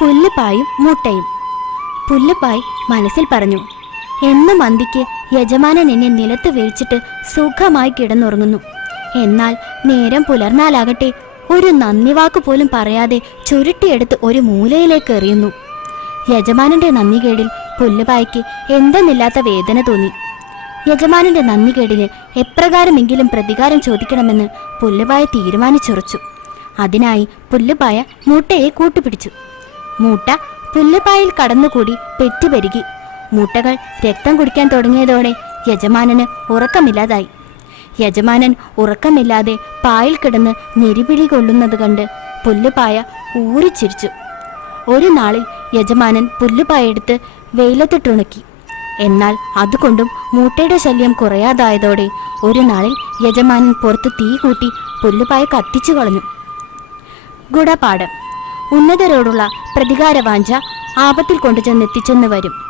പുല്ലുപായും മുട്ടയും. പുല്ലുപായ് മനസ്സിൽ പറഞ്ഞു എന്നും മന്തിക്ക് യജമാനൻ എന്നെ നിലത്ത് വീഴിച്ചിട്ട് സുഖമായി കിടന്നുറങ്ങുന്നു. എന്നാൽ നേരം പുലർന്നാലാകട്ടെ ഒരു നന്ദി വാക്ക് പോലും പറയാതെ ചുരുട്ടിയെടുത്ത് ഒരു മൂലയിലേക്ക് എറിയുന്നു. യജമാനന്റെ നന്ദികേടിൽ പുല്ലുപായ്ക്ക് എന്തെന്നില്ലാത്ത വേദന തോന്നി. യജമാനന്റെ നന്ദികേടിന് എപ്രകാരമെങ്കിലും പ്രതികാരം ചോദിക്കണമെന്ന് പുല്ലുപായ തീരുമാനിച്ചുറച്ചു. അതിനായി പുല്ലുപായ മുട്ടയെ കൂട്ടുപിടിച്ചു. മൂട്ട പുല്ലുപായിൽ കടന്നുകൂടി പെറ്റുപെരുകി മൂട്ടകൾ രക്തം കുടിക്കാൻ തുടങ്ങിയതോടെ യജമാനന് ഉറക്കമില്ലാതായി. യജമാനൻ ഉറക്കമില്ലാതെ പായിൽ കിടന്ന് ഞെരിപിടി കൊള്ളുന്നത് കണ്ട് പുല്ലുപായ ഊറിച്ചിരിച്ചു ഒരു നാളിൽ യജമാനൻ പുല്ലുപായെടുത്ത് വെയിലത്തിട്ടുണക്കി എന്നാൽ അതുകൊണ്ടും മൂട്ടയുടെ ശല്യം കുറയാതായതോടെ ഒരു നാളിൽ യജമാനൻ പുറത്ത് തീ കൂട്ടി പുല്ലുപായ കത്തിച്ചു കളഞ്ഞു. ഗുണപാഠം. ഉന്നതരോടുള്ള പ്രതികാരവാഞ്ച ആപത്തിൽ കൊണ്ടുചെന്നെത്തിച്ചെന്ന് വരും.